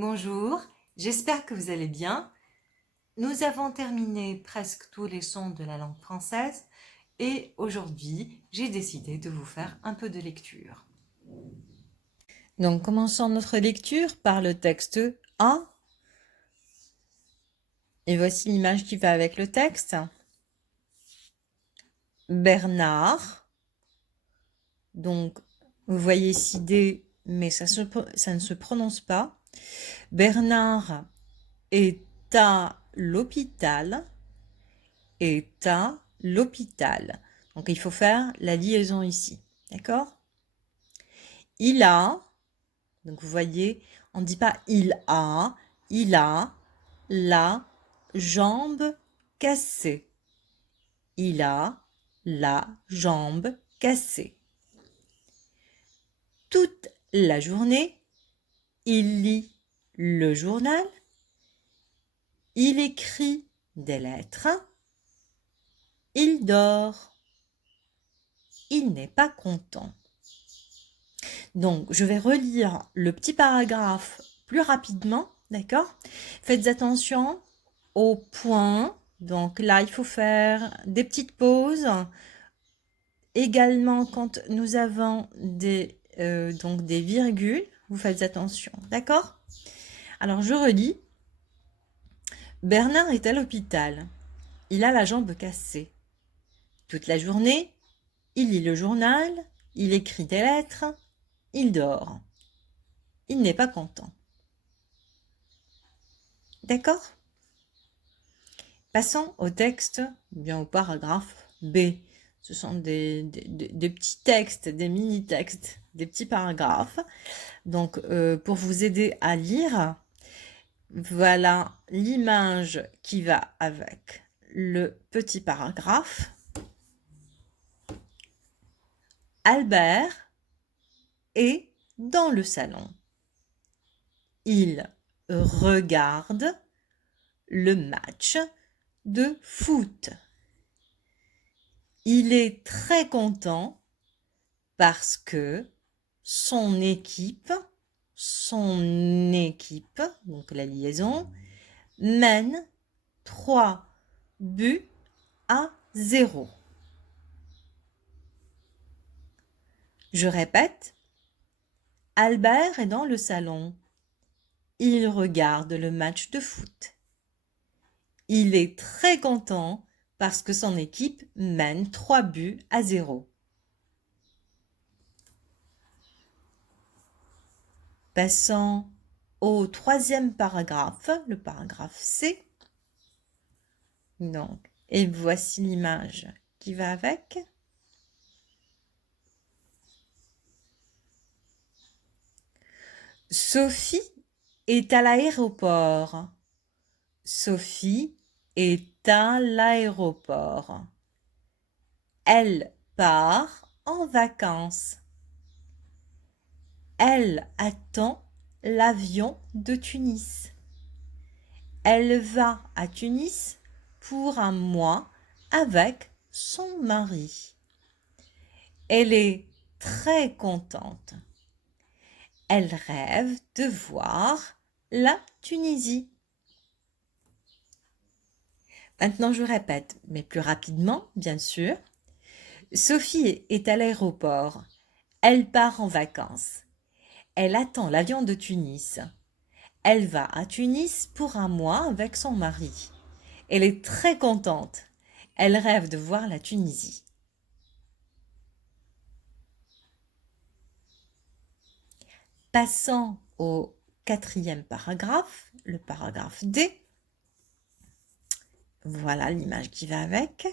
Bonjour, j'espère que vous allez bien. Nous avons terminé presque tous les sons de la langue française et aujourd'hui, j'ai décidé de vous faire un peu de lecture. Donc, commençons notre lecture par le texte A. Et voici l'image qui va avec le texte. Bernard. Donc, vous voyez ici D, mais ça ne se prononce pas. Bernard est à l'hôpital. Est à l'hôpital. Donc, il faut faire la liaison ici. D'accord? Il a, donc vous voyez, on ne dit pas il a la jambe cassée. Il a la jambe cassée. Toute la journée, il lit le journal, il écrit des lettres, il dort, il n'est pas content. Donc, je vais relire le petit paragraphe plus rapidement, d'accord? Faites attention aux points. Donc là, il faut faire des petites pauses. Également, quand nous avons donc des virgules, vous faites attention, d'accord? Alors, je relis. Bernard est à l'hôpital. Il a la jambe cassée. Toute la journée, il lit le journal, il écrit des lettres, il dort. Il n'est pas content. D'accord? Passons au texte, bien au paragraphe B. Ce sont des petits textes, des mini-textes, des petits paragraphes. Donc, pour vous aider à lire, voilà l'image qui va avec le petit paragraphe. Albert est dans le salon. Il regarde le match de foot. Il est très content parce que son équipe, donc la liaison, mène 3-0. Je répète, Albert est dans le salon. Il regarde le match de foot. Il est très content parce que son équipe mène 3-0. Passons au troisième paragraphe, le paragraphe C. Donc, et voici l'image qui va avec. Sophie est à l'aéroport. Sophie est à l'aéroport. Elle part en vacances. Elle attend l'avion de Tunis. Elle va à Tunis pour un mois avec son mari. Elle est très contente. Elle rêve de voir la Tunisie. Maintenant, je répète, mais plus rapidement, bien sûr. Sophie est à l'aéroport. Elle part en vacances. Elle attend l'avion de Tunis. Elle va à Tunis pour un mois avec son mari. Elle est très contente. Elle rêve de voir la Tunisie. Passons au quatrième paragraphe, le paragraphe D. Voilà l'image qui va avec.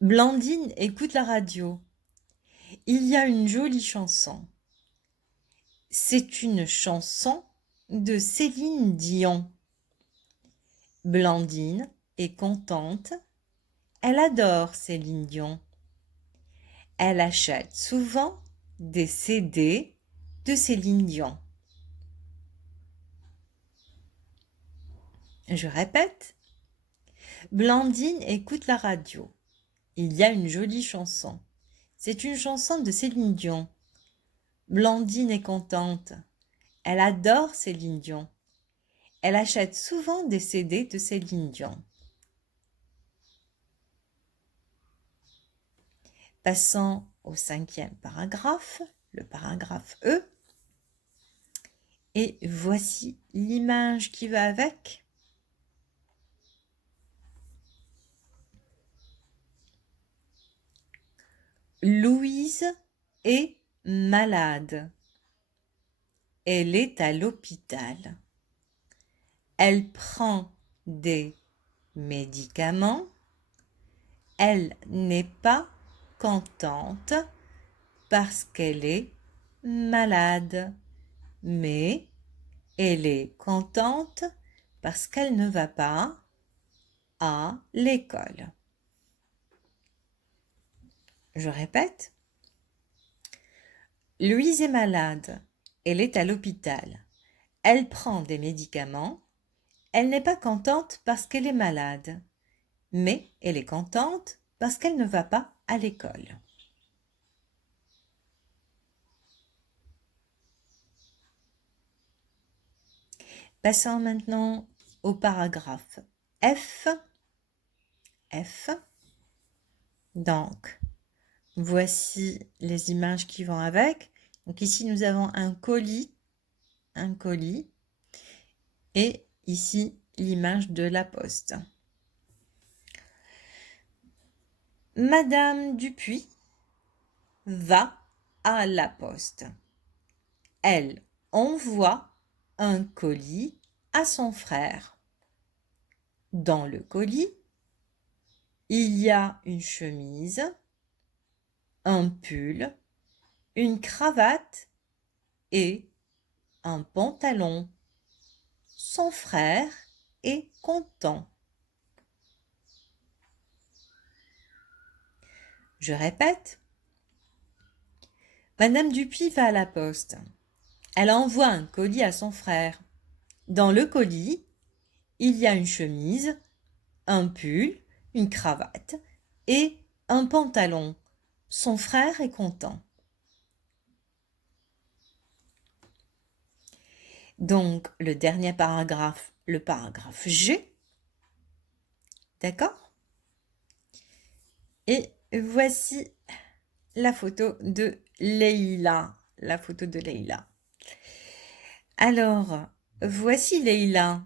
Blandine écoute la radio. Il y a une jolie chanson. C'est une chanson de Céline Dion. Blandine est contente. Elle adore Céline Dion. Elle achète souvent des CD de Céline Dion. Je répète. Blandine écoute la radio. Il y a une jolie chanson. C'est une chanson de Céline Dion. Blandine est contente. Elle adore Céline Dion. Elle achète souvent des CD de Céline Dion. Passons au 5e paragraphe, le paragraphe E. Et voici l'image qui va avec. Louise est malade. Elle est à l'hôpital. Elle prend des médicaments. Elle n'est pas contente parce qu'elle est malade, mais elle est contente parce qu'elle ne va pas à l'école. Je répète. Louise est malade. Elle est à l'hôpital. Elle prend des médicaments. Elle n'est pas contente parce qu'elle est malade, mais elle est contente parce qu'elle ne va pas à l'école. Passons maintenant au paragraphe F. F. Donc, voici les images qui vont avec. Donc ici, nous avons un colis, et ici, l'image de la poste. Madame Dupuis va à la poste. Elle envoie un colis à son frère. Dans le colis, il y a une chemise, un pull, une cravate et un pantalon. Son frère est content. Je répète. Madame Dupuis va à la poste. Elle envoie un colis à son frère. Dans le colis, il y a une chemise, un pull, une cravate et un pantalon. Son frère est content. Donc, le dernier paragraphe, le paragraphe G. D'accord? Et voici la photo de Leïla. La photo de Leïla. Alors, voici Leïla.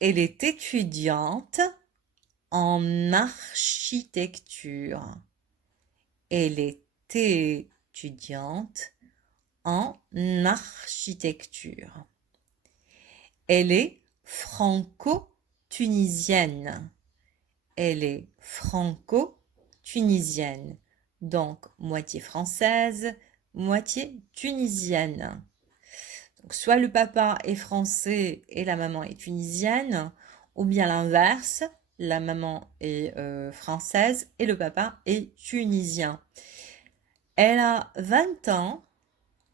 Elle est étudiante en architecture. Elle est étudiante en architecture. Elle est franco-tunisienne. Elle est franco-tunisienne. Donc, moitié française, moitié tunisienne. Donc, soit le papa est français et la maman est tunisienne, ou bien l'inverse, la maman est française et le papa est tunisien. Elle a 20 ans.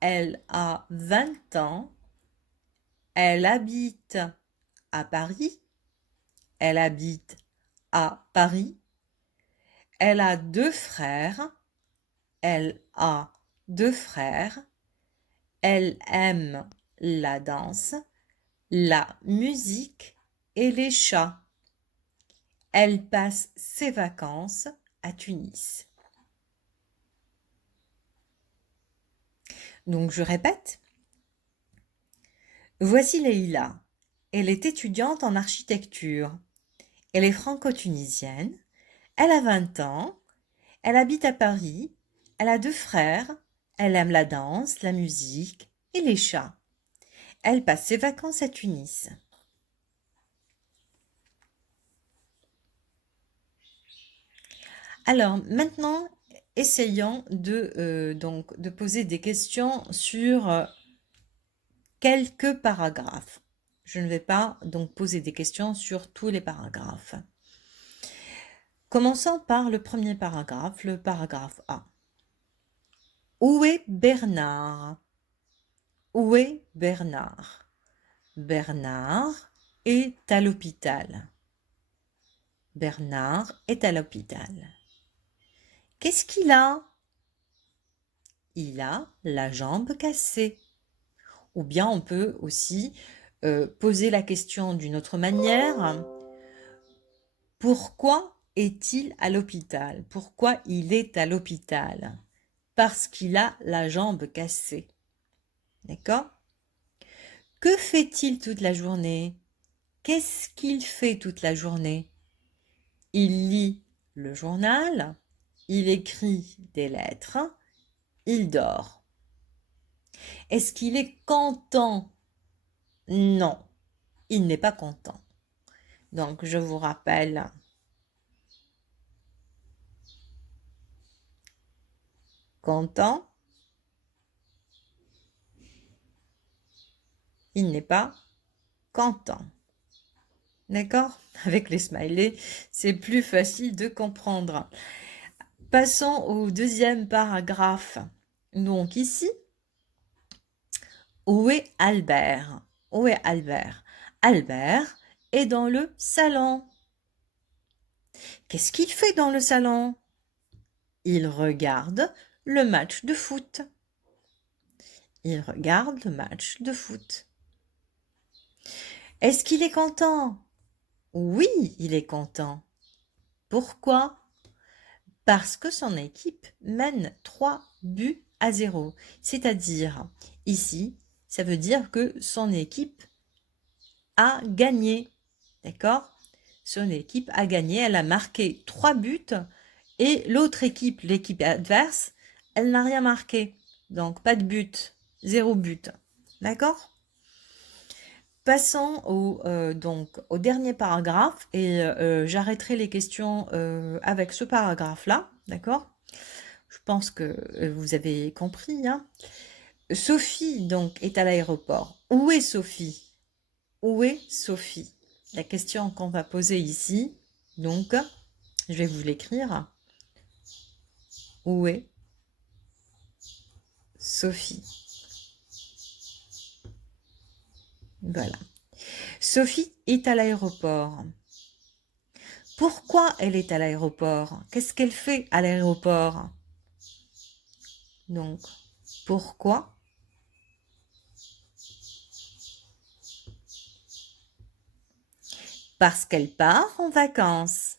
Elle a 20 ans. Elle habite à Paris. Elle habite à Paris. Elle a 2 frères. Elle a 2 frères. Elle aime la danse, la musique et les chats. Elle passe ses vacances à Tunis. Donc je répète. Voici Leïla. Elle est étudiante en architecture. Elle est franco-tunisienne. Elle a 20 ans. Elle habite à Paris. Elle a 2 frères. Elle aime la danse, la musique et les chats. Elle passe ses vacances à Tunis. Alors maintenant, essayons de poser des questions sur quelques paragraphes. Je ne vais pas donc poser des questions sur tous les paragraphes. Commençons par le premier paragraphe, le paragraphe A. Où est Bernard? Où est Bernard? Bernard est à l'hôpital. Bernard est à l'hôpital. Qu'est-ce qu'il a? il a la jambe cassée. Ou bien on peut aussi poser la question d'une autre manière. Pourquoi est-il à l'hôpital? Pourquoi il est à l'hôpital? Parce qu'il a la jambe cassée. D'accord? Que fait-il toute la journée? Qu'est-ce qu'il fait toute la journée? Il lit le journal, il écrit des lettres, il dort. Est-ce qu'il est content? Non, il n'est pas content. Donc, je vous rappelle, content, il n'est pas content. D'accord? Avec les smileys, c'est plus facile de comprendre. Passons au deuxième paragraphe. Donc ici, où est Albert? Où est Albert? Albert est dans le salon. Qu'est-ce qu'il fait dans le salon? Il regarde le match de foot. Il regarde le match de foot. Est-ce qu'il est content? Oui, il est content. Pourquoi? Parce que son équipe mène 3-0. C'est-à-dire, ici, ça veut dire que son équipe a gagné. D'accord? Son équipe a gagné, elle a marqué 3 buts et l'autre équipe, l'équipe adverse, elle n'a rien marqué. Donc, pas de but, 0 but. D'accord? Passons au dernier paragraphe et j'arrêterai les questions avec ce paragraphe-là, d'accord? Je pense que vous avez compris, hein? Sophie, donc, est à l'aéroport. Où est Sophie? Où est Sophie? La question qu'on va poser ici, donc, je vais vous l'écrire. Où est Sophie? Voilà. Sophie est à l'aéroport. Pourquoi elle est à l'aéroport? Qu'est-ce qu'elle fait à l'aéroport? Donc, pourquoi? Parce qu'elle part en vacances.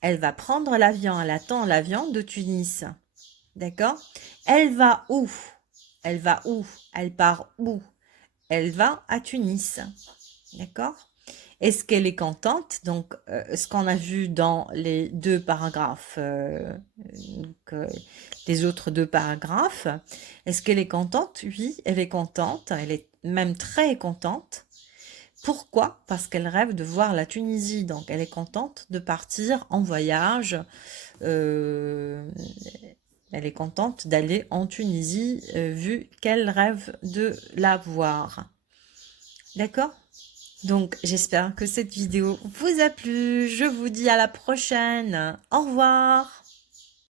Elle va prendre l'avion, elle attend l'avion de Tunis. D'accord? Elle va où? Elle va où? Elle part où? Elle va à Tunis. D'accord? Est-ce qu'elle est contente? Donc, ce qu'on a vu dans les deux paragraphes, les autres deux paragraphes, est-ce qu'elle est contente? Oui, elle est contente. Elle est même très contente. Pourquoi? Parce qu'elle rêve de voir la Tunisie. Donc, elle est contente de partir en voyage. Elle est contente d'aller en Tunisie, vu qu'elle rêve de la voir. D'accord? Donc, j'espère que cette vidéo vous a plu. Je vous dis à la prochaine. Au revoir.